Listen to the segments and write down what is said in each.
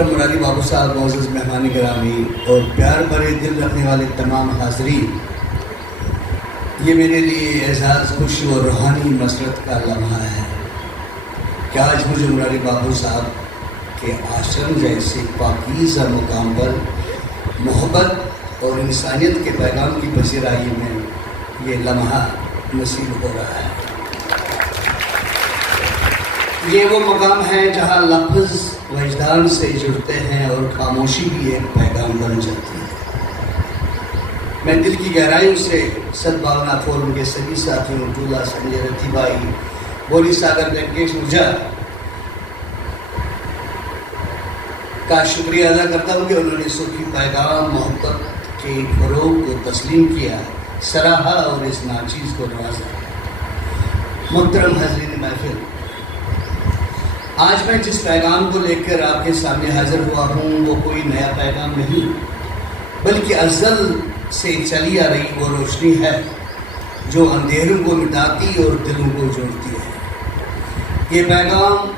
محترم مرادی بابو صاحب، معزز مہمان گرامی اور پیار بھرے دل رکھنے والے تمام حاضرین، یہ میرے لیے اعزاز، خوشی اور روحانی مسرت کا لمحہ ہے کہ آج مجھے مرادی بابو صاحب کے آشرم جیسے پاکیزہ مقام پر محبت اور انسانیت کے پیغام کی پذیرائی میں یہ لمحہ نصیب ہو رہا ہے۔ یہ وہ مقام ہے جہاں لفظ وجدان سے جڑتے ہیں اور خاموشی بھی ایک پیغام بن جاتی ہے۔ میں دل کی گہرائیوں سے سدبھاونا فورم کے سبھی ساتھیوں، ٹولہ سنجے رتھی بھائی، بولی ساگر وینکٹیش مجھا کا شکریہ ادا کرتا ہوں کہ انہوں نے صوفی پیغام محبت کے فروغ کو تسلیم کیا، سراہا اور اس ناچیز کو نوازا۔ محترم حاضرین محفل، آج میں جس پیغام کو لے کر آپ کے سامنے حاضر ہوا ہوں وہ کوئی نیا پیغام نہیں، بلکہ ازل سے چلی آ رہی وہ روشنی ہے جو اندھیروں کو مٹاتی اور دلوں کو جوڑتی ہے۔ یہ پیغام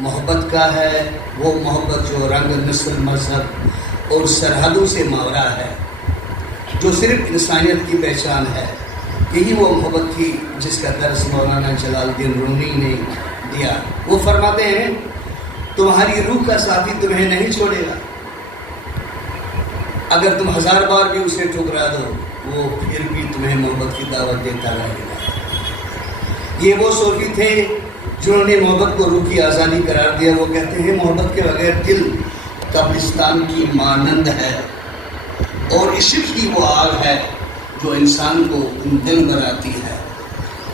محبت کا ہے، وہ محبت جو رنگ، نسل، مذہب اور سرحدوں سے ماورا ہے، جو صرف انسانیت کی پہچان ہے۔ یہی وہ محبت تھی جس کا درس مولانا جلال الدین رومی نے دیا۔ وہ فرماتے ہیں، تمہاری روح کا ساتھی تمہیں نہیں چھوڑے گا، اگر تم 1000 بار بھی اسے ٹھکرا دو وہ پھر بھی تمہیں محبت کی دعوت دیتا رہے گا۔ یہ وہ صوفی تھے جنہوں نے محبت کو روح کی آزادی قرار دیا۔ وہ کہتے ہیں، محبت کے بغیر دل قبرستان کی مانند ہے اور عشق ہی وہ آگ ہے جو انسان کو دل بناتی ہے۔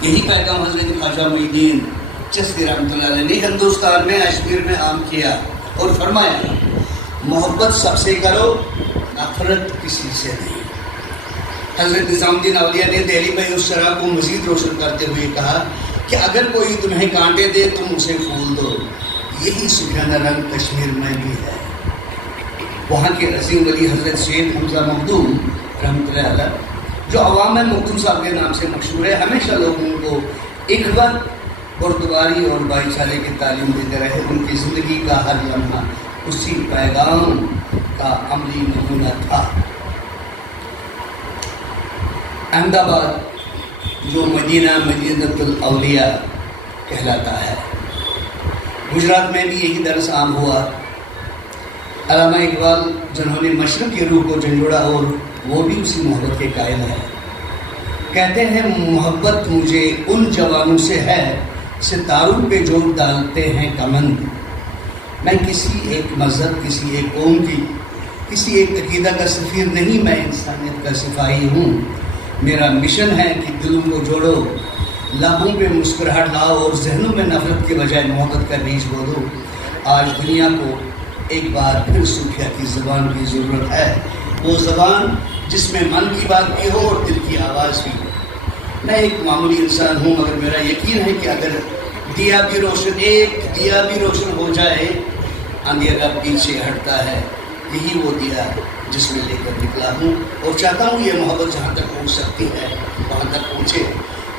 یہی پیغام حضرت خواجہ معین الدین چشتی رحمۃ اللہ علیہ نے ہندوستان میں اشمیر میں عام کیا اور فرمایا، محبت سب سے کرو، نفرت کسی سے نہیں۔ حضرت نظام الدین اولیاء نے دہلی میں اس شرح کو مزید روشن کرتے ہوئے کہا کہ اگر کوئی تمہیں کانٹے دے تم اسے پھول دو، یہی سکھانا رنگ کشمیر میں بھی ہے۔ وہاں کے عظیم ولی حضرت شیخ حمزہ مخدوم رحمۃ اللہ علیہ، جو عوام میں مخدوم صاحب کے نام سے مشہور ہے، ہمیشہ لوگوں کو اخوت، بردباری اور بھائی چارے کی تعلیم دیتے رہے۔ ان کی زندگی کا ہر لمحہ اسی پیغام کا عملی نمونہ تھا۔ احمد آباد جو مدینۃ الاولیاء کہلاتا ہے، گجرات میں بھی یہی درس عام ہوا۔ علامہ اقبال جنہوں نے مشرق کی روح کو جھنجھوڑا اور وہ بھی اسی محبت کے قائل ہے، کہتے ہیں، محبت مجھے ان جوانوں سے ہے ستاروں پہ جو ڈالتے ہیں کمند۔ میں کسی ایک مذہب، کسی ایک قوم کی، کسی ایک عقیدہ کا سفیر نہیں، میں انسانیت کا سپاہی ہوں۔ میرا مشن ہے کہ دلوں کو جوڑو، لبوں پہ مسکراہٹ لاؤ اور ذہنوں میں نفرت کے بجائے محبت کا بیج بو دو۔ آج دنیا کو ایک بار پھر صوفیہ کی زبان کی ضرورت ہے، وہ زبان جس میں من کی بات بھی ہو اور دل کی آواز بھی ہو۔ میں ایک معمولی انسان ہوں، مگر میرا یقین ہے کہ اگر ایک دیا بھی روشن ہو جائے، اندھیرا پیچھے ہٹتا ہے۔ یہی وہ دیا جس میں لے کر نکلا ہوں اور چاہتا ہوں یہ محبت جہاں تک پہنچ سکتی ہے وہاں تک پہنچے،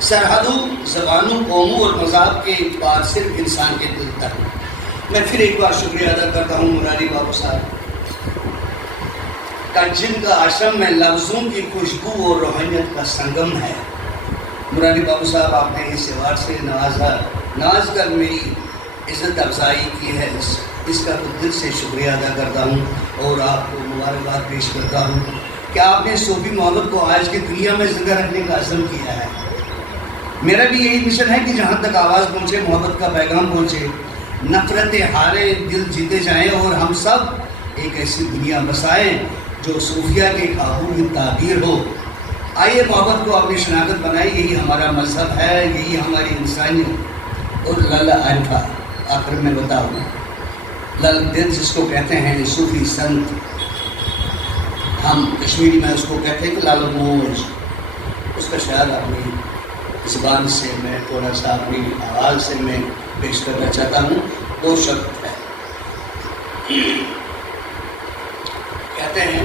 سرحدوں، زبانوں، قوموں اور مذاہب کے بعد صرف انسان کے دل تک۔ میں پھر ایک بار شکریہ ادا کرتا ہوں مرادی بابو صاحب کا، جن کا آشرم میں لفظوں کی خوشبو اور روحانیت کا سنگم ہے۔ مرادی بابو صاحب، آپ نے اس ایوارڈ سے نواز کر میری عزت افزائی کی ہے، اس کا دل سے شکریہ ادا کرتا ہوں اور آپ کو مبارکباد پیش کرتا ہوں کہ آپ نے صوفی محبت کو آج کی دنیا میں زندہ رکھنے کا عزم کیا ہے۔ میرا بھی یہی مشن ہے کہ جہاں تک آواز پہنچے، محبت کا پیغام پہنچے، نفرتیں ہارے، دل جیتے جائیں اور ہم سب ایک ایسی دنیا بسائیں جو صوفیہ کے خوابوں کی تعبیر ہو۔ آئیے محبت کو اپنی شناخت بنائیں، یہی ہمارا مذہب ہے، یہی ہماری انسانیت۔ اور لالا عارفہ، آخر میں بتاؤں، لال دل جس کو کہتے ہیں صوفی سنت، ہم کشمیری میں اس کو کہتے ہیں کہ لال موج، اس کا شاعر اپنی زبان سے میں تھوڑا سا اپنی آواز سے میں پیش کرنا چاہتا ہوں۔ 2 شبد ہے، کہتے ہیں،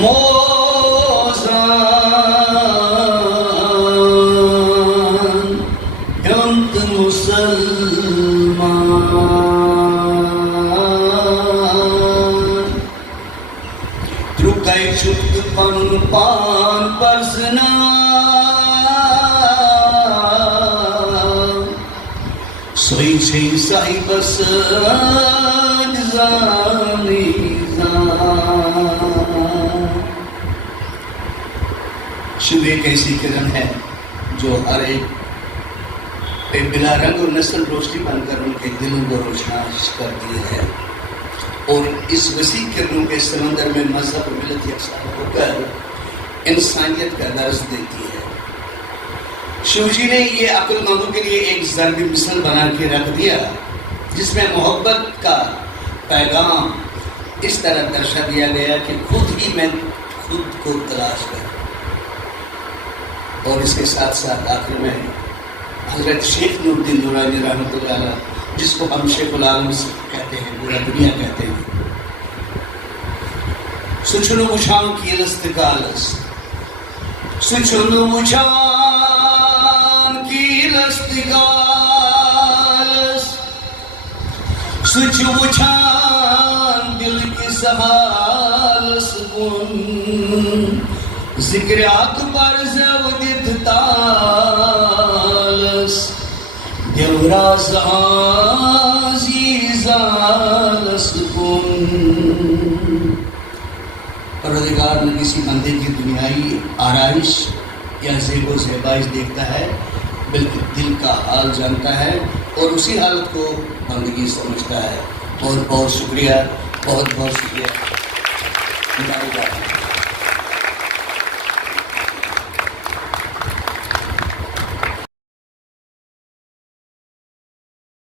موزان انت مسلمان ترکای چھت پن پان پرسنا سوئی چھئی سائی بس زانی شب ایک ایسی کرن ہے جو ہر ایک پہ بلا رنگ اور نسل روشنی بن کر ان کے دلوں کو روشناس کرتی ہے، اور اس وسیع کرنوں کے سمندر میں مذہب و ملت یکساں ہو کر انسانیت کا درس دیتی ہے۔ شیو جی نے یہ عقل مندوں کے لیے ایک ضربی مثل بنا کے رکھ دیا جس میں محبت کا پیغام اس طرح درشا دیا گیا کہ خود ہی میں خود کو تلاش کر، اور اس کے ساتھ ساتھ آخر میں حضرت شیخ نور الدین نورانی رحمۃ اللہ علیہ، جس کو ہم شیخ العالم کہتے ہیں، پورا دنیا کہتے ہیں، سچنو مچھان کی لستکالس سچنو مچھان کی لستکالس سچو مچھان دل کی سہالس کن ذکر اکبر زودت تالس دیوراز عزیزالس کن۔ پروردگار نہ کسی بندے کی دنیائی آرائش یا زیب و زیبائش دیکھتا ہے، بلکہ دل کا حال جانتا ہے اور اسی حالت کو بندگی سمجھتا ہے۔ بہت بہت شکریہ، بہت بہت شکریہ۔